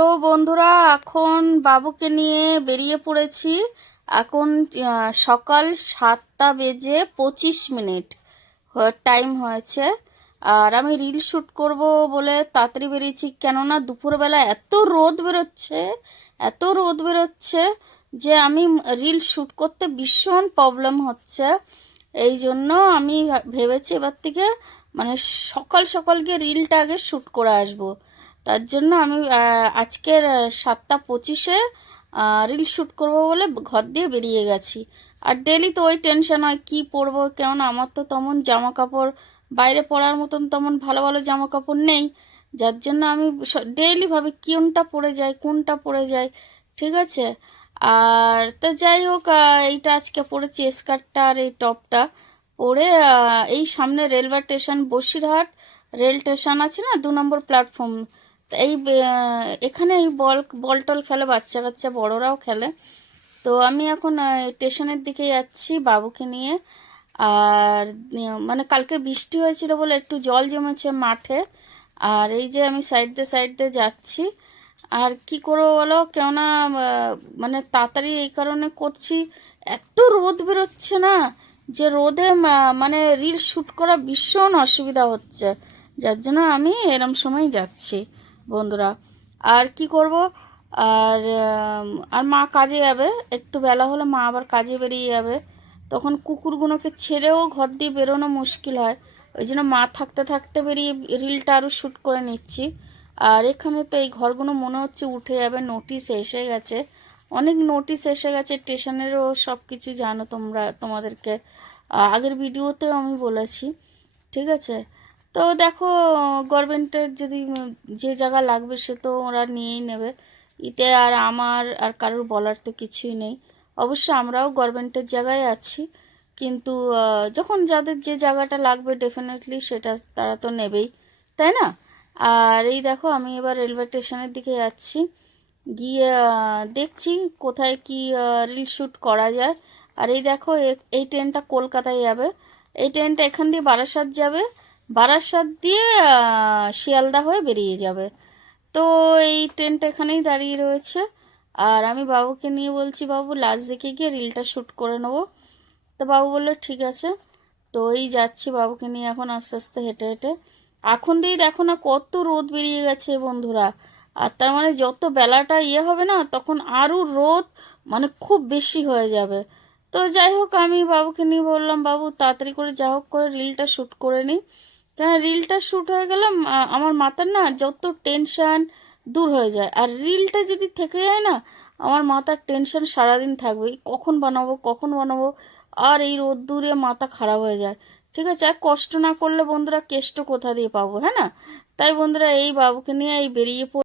তো বন্ধুরা, এখন বাবুকে নিয়ে বেরিয়ে পড়েছি। এখন সকাল 7টা বেজে 25 মিনিট টাইম হয়েছে। আর আমি রিল শ্যুট করব বলে তাড়াতাড়ি বেরিয়েছি, কেননা দুপুরবেলা এত রোদ বেরোচ্ছে যে আমি রিল শ্যুট করতে ভীষণ প্রবলেম হচ্ছে। এই জন্য আমি ভেবেছি এবার থেকে মানে সকাল সকাল গিয়ে রিলটা আগে শ্যুট করে আসবো। তার জন্য আমি আজকের 7টা 25-এ রিল শ্যুট করবো বলে ঘর দিয়ে বেরিয়ে গেছি। আর ডেলি তো ওই টেনশন হয় কী পরবো, কেননা আমার তো তেমন জামা কাপড় বাইরে পরার মতন তেমন ভালো ভালো জামা কাপড় নেই। যার জন্য আমি ডেইলি ভাবি কোনটা পরে যাই। ঠিক আছে। আর তা যাই হোক, এইটা আজকে পরেছি স্কার্টটা আর এই টপটা পরে এই সামনে railway station Basirhat rail station আছে না, 2 নম্বর প্ল্যাটফর্ম। তো এখানে এই বল টল খেলে বাচ্চা কাচ্চা, বড়রাও খেলে। তো আমি এখন স্টেশনের দিকে যাচ্ছি বাবুকে নিয়ে। আর মানে কালকে বৃষ্টি হয়েছিল বলে একটু জল জমেছে মাঠে। আর এই যে আমি সাইড দিয়ে যাচ্ছি। আর কি করবো বলো, কেননা মানে তাড়াতাড়ি এই কারণে করছি, এত রোদ বেরোচ্ছে না, যে রোদে মানে রিল শ্যুট করা ভীষণ অসুবিধা হচ্ছে। যার জন্য আমি এরম সময় যাচ্ছি বন্ধুরা। আর কি করব। আর আর মা কাজে যাবে, একটু বেলা হলে মা আবার কাজে বেরিয়ে যাবে। তখন কুকুরগুলোকে ছেড়েও ঘর দিয়ে বেরোনো মুশকিল হয়। ওই জন্য মা থাকতে থাকতে বেরিয়ে রিলটা আরও শ্যুট করে নিচ্ছি। আর এখানে তো এই ঘরগুলো মনে হচ্ছে উঠে যাবে, নোটিশ এসে গেছে, অনেক নোটিশ এসে গেছে স্টেশনেরও। সব কিছু জানো তোমরা, তোমাদেরকে আগের ভিডিওতেও আমি বলেছি। ঠিক আছে। তো দেখো, গভর্নমেন্টের যদি যে জায়গা লাগবে সে তো ওরা নিয়েই নেবে। এতে আর আমার আর কারোর বলার তো কিছুই নেই। অবশ্য আমরাও গভর্নমেন্টের জায়গায় আছি, কিন্তু যখন যাদের যে জায়গাটা লাগবে ডেফিনেটলি সেটা তারা তো নেবেই, তাই না? আর এই দেখো, আমি এবার রেলওয়ে স্টেশনের দিকে যাচ্ছি, গিয়ে দেখছি কোথায় কি রিল শ্যুট করা যায়। আর এই দেখো, এই ট্রেনটা কলকাতায় যাবে। এই ট্রেনটা এখান দিয়ে বারাসাত যাবে, বারাসাত দিয়ে শিয়ালদা হয়ে বেরিয়ে যাবে। তো এই ট্রেনটা এখানেই দাঁড়িয়ে রয়েছে। আর আমি বাবুকে নিয়ে বলছি, বাবু লাস্ট দিকে গিয়ে রিলটা শ্যুট করে নেবো। তো বাবু বললো ঠিক আছে। তো এই যাচ্ছি বাবুকে নিয়ে এখন আস্তে আস্তে হেঁটে হেঁটে। এখন দিয়ে দেখো না কত রোদ বেরিয়ে গেছে বন্ধুরা। আর তার মানে যত বেলাটা হবে না, তখন আরও রোদ মানে খুব বেশি হয়ে যাবে। তো যাই হোক, আমি বাবুকে নিয়ে বললাম, বাবু তাড়াতাড়ি করে যা হোক করে রিলটা শ্যুট করে নিই। কেন রিলটা শ্যুট হয়ে গেলে আমার মাথার না যত টেনশান দূর হয়ে যায়। আর রিলটা যদি থেকে যায় না, আমার মাথার টেনশন সারাদিন থাকবে, কখন বানাবো। আর এই রোদ্দুরে মাথা খারাপ হয়ে যায়। ঠিক আছে। আর কষ্ট না করলে বন্ধুরা কেষ্ট কোথা দিয়ে পাবো, হ্যাঁ না? তাই বন্ধুরা, এই বাবুকে নিয়ে এই বেরিয়ে